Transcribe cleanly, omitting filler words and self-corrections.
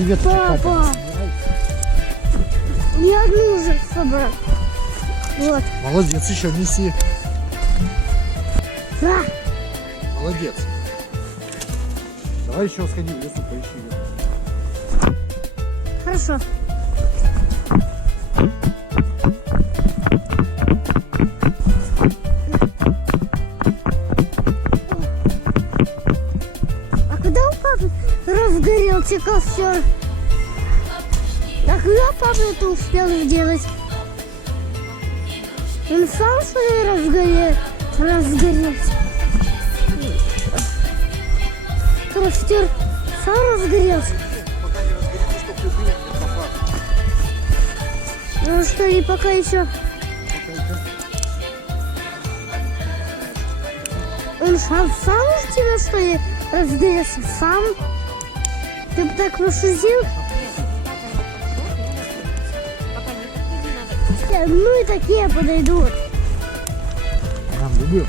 Иди веточек Папа. папе собирай. Не одну уже собрал. Вот. Молодец, еще неси. Да. Молодец. Давай еще сходи в лесу, поищи ее. Хорошо. А когда у папы разгорелся костер? А когда папа это успел сделать? Он сам, что ли, разгорелся? Костер сам разгорелся? Пока не разгорится, чтобы ты не попал. Ну что ли, пока еще... Он сам у тебя, что ли, разгорелся? Сам? Ты бы так пошутил? Ну и такие подойдут. Нам любые